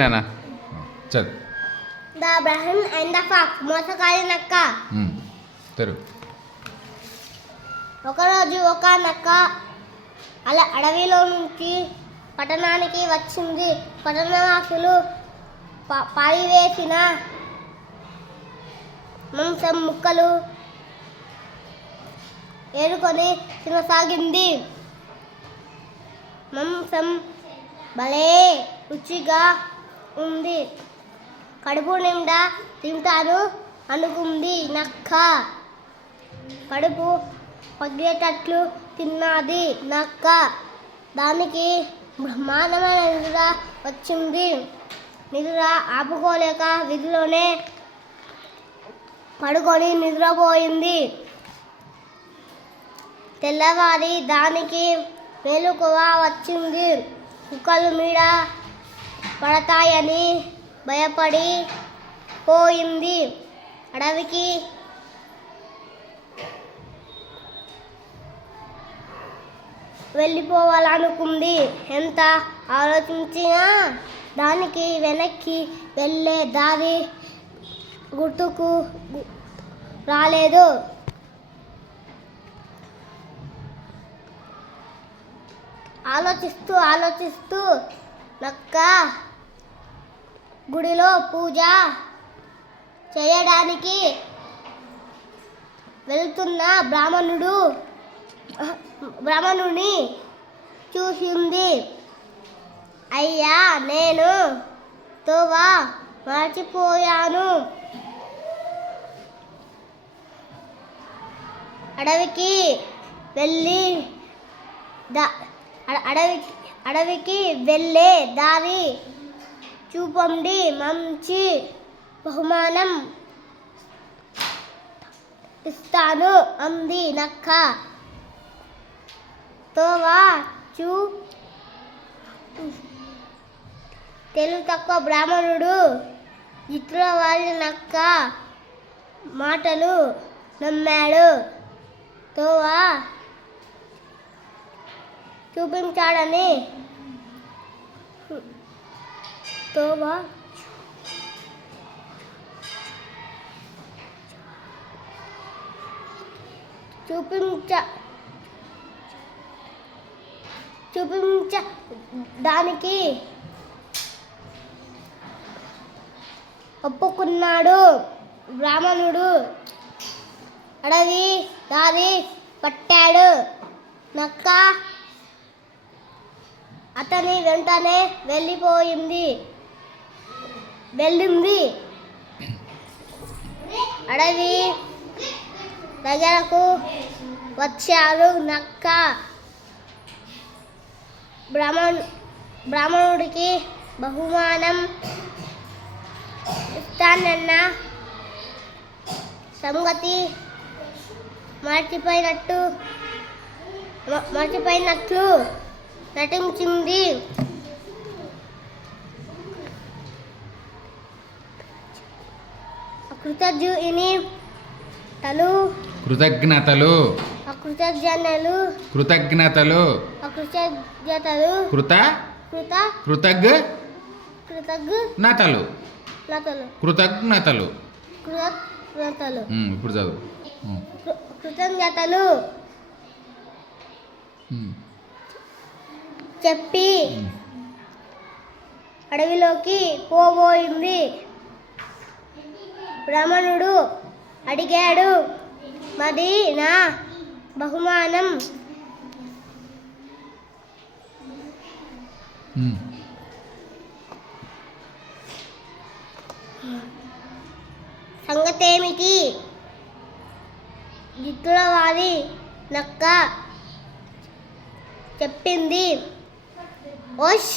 నానా చల్ The Brahmin and the Fox మోసగారి నక్క. తెరు. ఒకరోజు ఒక నక్క అడవిలో నుంచి పట్టణానికి వచ్చింది. పట్టణవాసులు పారివేసిన మాంసం ముక్కలు ఏరుకొని తినసాగింది. మాంసం భలే రుచిగా ఉంది. కడుపు నిండా తింటాను అనుకుంది నక్క. కడుపు పగిలేటట్లు తిన్నది నక్క. దానికి బ్రహ్మాండమైన నిద్ర వచ్చింది. నిద్ర ఆపుకోలేక విధిలోనే పడుకొని నిద్రపోయింది. తెల్లవారి దానికి మెలకువ వచ్చింది. కుక్కలు మీద పడతాయని భయపడి పోయింది. అడవికి వెళ్ళిపోవాలనుకుంది. ఎంత ఆలోచించినా దానికి వెనక్కి వెళ్ళే దారి గుర్తుకు రాలేదు. ఆలోచిస్తూ నక్క గుడిలో పూజ చేయడానికి వెళ్తున్న బ్రాహ్మణుని చూసింది. అయ్యా, నేను తోవ మర్చిపోయాను. అడవికి వెళ్ళే దారి చూపండి, మంచి బహుమానం ఇస్తాను అంది నక్క. తోవా తెలివి తక్కువ బ్రాహ్మణుడు ఇతర వాళ్ళ నక్క మాటలు నమ్మాడు. తోవా చూపించాడని చూపించడానికి ఒప్పుకున్నాడు బ్రాహ్మణుడు. అడవి దారి పట్టాడు. నక్క అతని వెంటనే వెళ్ళింది. అడవి దగ్గరకు వచ్చాడు నక్క. బ్రాహ్మణుడికి బహుమానం ఇస్తానన్న సంగతి మర్చిపోయినట్లు నటించింది. కృతజ్ఞతలు ఇప్పుడు చదువు. కృతజ్ఞతలు చెప్పి అడవిలోకి పోబోయింది. బ్రాహ్మణుడు అడిగాడు, మరి నా బహుమానం? సంగతేమిటి? జిత్తుల వారి నక్క చెప్పింది. ఓష్,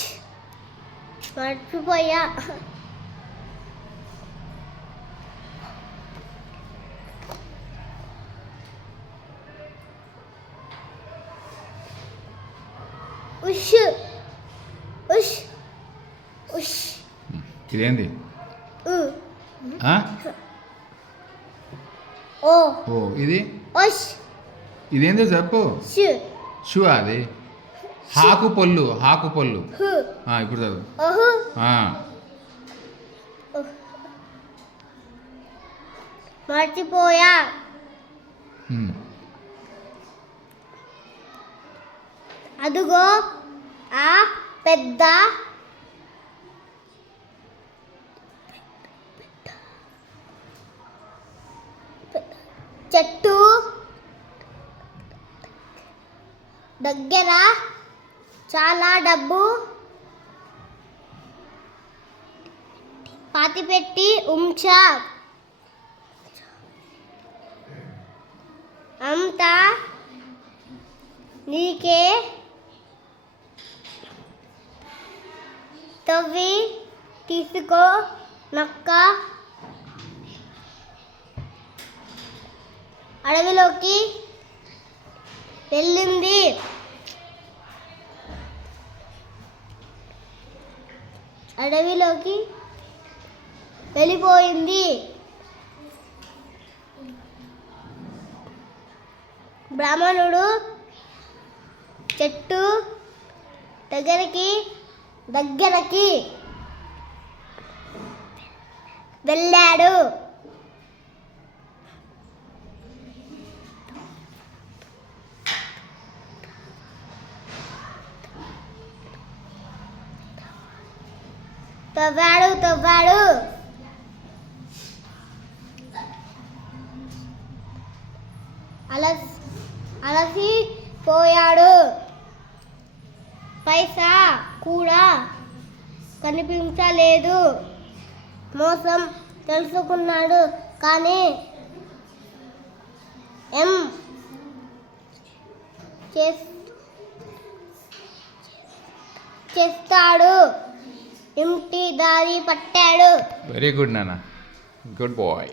మర్చిపోయా. ఇదేంది? ఇది ఇదేందో చెప్పు. షూ అది హాకు పొల్లు ఇప్పుడు చదువు. మర్చిపోయా. ఉమ్. అదుగో ఆ పెద్ద చెట్టు దగ్గర చాలా డబ్బు పాతిపెట్టి ఉంచా. అంతా నీకే తవ్వి తీసుకో నక్క. అడవిలోకి వెళ్ళింది. అడవిలోకి వెళ్ళిపోయింది. బ్రాహ్మణుడు చెట్టు దగ్గరికి వెళ్ళాడు. తవ్వాడు. అలసిపోయాడు. పైసా కూడా కనిపించలేదు. మోసం తెలుసుకున్నాడు కానీ ఏం చేస్తాడు? ఇంటి దారి పట్టాడు. వెరీ గుడ్ నాన్న, గుడ్ బాయ్.